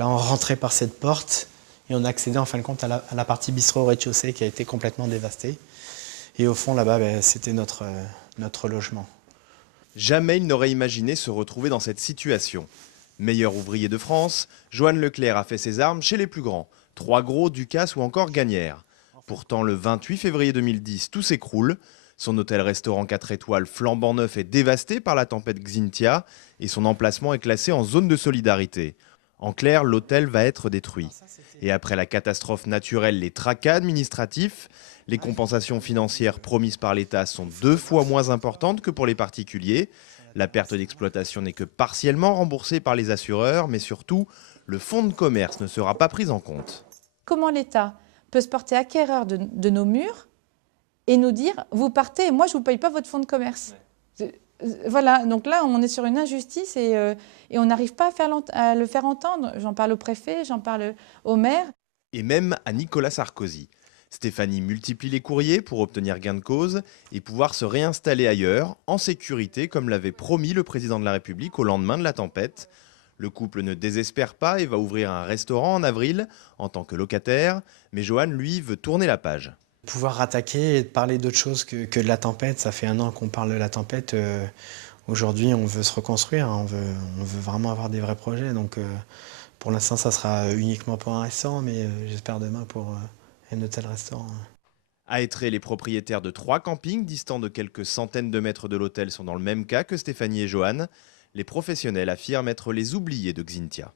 là, on rentrait par cette porte et on accédait en fin de compte à la partie bistrot au rez-de-chaussée qui a été complètement dévastée. Et au fond, là-bas, c'était notre logement. Jamais il n'aurait imaginé se retrouver dans cette situation. Meilleur ouvrier de France, Johan Leclerc a fait ses armes chez les plus grands, Trois Gros, Ducasse ou encore Gagnère. Pourtant, le 28 février 2010, tout s'écroule. Son hôtel-restaurant 4 étoiles flambant neuf est dévasté par la tempête Xynthia et son emplacement est classé en zone de solidarité. En clair, l'hôtel va être détruit. Et après la catastrophe naturelle, les tracas administratifs, les compensations financières promises par l'État sont 2 fois moins importantes que pour les particuliers. La perte d'exploitation n'est que partiellement remboursée par les assureurs, mais surtout, le fonds de commerce ne sera pas pris en compte. Comment l'État peut se porter acquéreur de nos murs et nous dire « vous partez et moi je ne vous paye pas votre fonds de commerce ». Voilà, donc là on est sur une injustice et on n'arrive pas à le faire entendre. J'en parle au préfet, j'en parle au maire. Et même à Nicolas Sarkozy. Stéphanie multiplie les courriers pour obtenir gain de cause et pouvoir se réinstaller ailleurs, en sécurité, comme l'avait promis le président de la République au lendemain de la tempête. Le couple ne désespère pas et va ouvrir un restaurant en avril en tant que locataire, mais Johan, lui, veut tourner la page. Pouvoir rattaquer et parler d'autre chose que de la tempête, ça fait 1 an qu'on parle de la tempête. Aujourd'hui, on veut se reconstruire, on veut vraiment avoir des vrais projets. Donc pour l'instant, ça sera uniquement pour un restaurant, mais j'espère demain pour un hôtel-restaurant. À Étré, les propriétaires de 3 campings distants de quelques centaines de mètres de l'hôtel sont dans le même cas que Stéphanie et Johan. Les professionnels affirment être les oubliés de Xynthia.